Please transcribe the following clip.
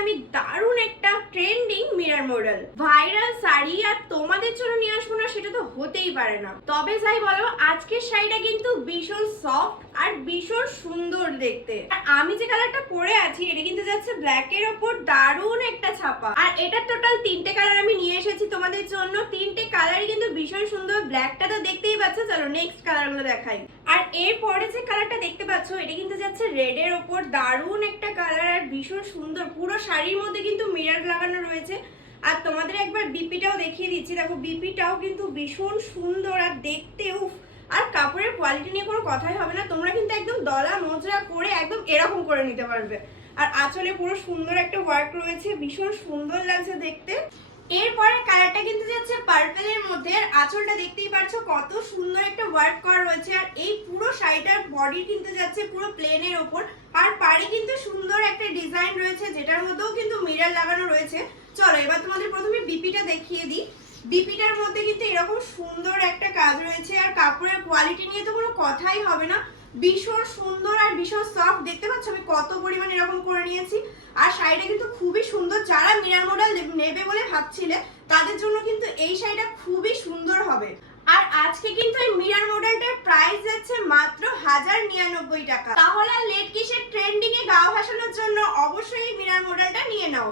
আমি দারুণ একটা trending mirror model viral sari, আর তোমাদের জন্য নিয়ে আসবো না সেটা তো হতেই পারে না। তবে যাই বলো, আজকের শাড়িটা কিন্তু ভীষণ সফট আর ভীষণ সুন্দর দেখতে। আর আমি যে কালারটা পরে আছি এটা কিন্তু যাচ্ছে ব্ল্যাক এর ওপর দারুণ একটা ছাপা। আর এটা টোটাল তিনটে কালার আমি নিয়ে এসেছি তোমাদের জন্য। তিনটে কালারই কিন্তু ভীষণ সুন্দর। ব্ল্যাকটা তো দেখতেই পাচ্ছ, চলো নেক্সট কালারগুলো দেখাই। আর এরপরে যে কালারটা দেখতে পাচ্ছ এটা কিন্তু যাচ্ছে রেড এর ওপর দারুণ একটা কালার আর ভীষণ সুন্দর। পুরো শাড়ির মধ্যে কিন্তু মিরর লাগানো রয়েছে। আর তোমাদের একবার বিপিটাও দেখিয়ে দিচ্ছি, দেখো বিপিটাও কিন্তু ভীষণ সুন্দর আর দেখতেও। আর কাপড়ের কোয়ালিটি নিয়ে কোনো কথাই হবে না, তোমরা কিন্তু একদম দলা মোজরা করে একদম এরকম করে নিতে পারবে। আর আঁচলে পুরো সুন্দর একটা ওয়ার্ক রয়েছে, ভীষণ সুন্দর লাগছে দেখতে। এরপরে কালারটা কিন্তু যাচ্ছে পার্পেলের মধ্যে। আর আঁচলটা দেখতেই পাচ্ছ কত সুন্দর একটা ওয়ার্ক করা রয়েছে। আর এই পুরো শাড়িটার বডি কিন্তু যাচ্ছে পুরো প্লেনের ওপর। আর পাড়ে কিন্তু সুন্দর একটা ডিজাইন রয়েছে যেটার মধ্যেও কিন্তু মিরর লাগানো রয়েছে। চলো এবার তোমাদের প্রথমে বিপিটা দেখিয়ে দিই। বিপিটার মধ্যে কিন্তু এরকম সুন্দর একটা কাজ রয়েছে। আর কাপড়ের কোয়ালিটি নিয়ে তো কোনো কথাই হবে না, ভীষণ সুন্দর আর ভীষণ সফট। দেখতে পাচ্ছ আমি কত পরিমাণে এরকম করে নিয়েছি। আর শাড়িটা কিন্তু খুবই সুন্দর। যারা মিরর মডেল নেবে বলে ভাবছিলে তাদের জন্য কিন্তু এই শাড়িটা খুবই সুন্দর হবে। আর আজকে কিন্তু এই মিরর মডেলটার প্রাইস যাচ্ছে মাত্র 1099 টাকা। তাহলে লেট কিসের, ট্রেন্ডিং এ গা ভাসানোর জন্য অবশ্যই এই মিরর মডেলটা নিয়ে নাও।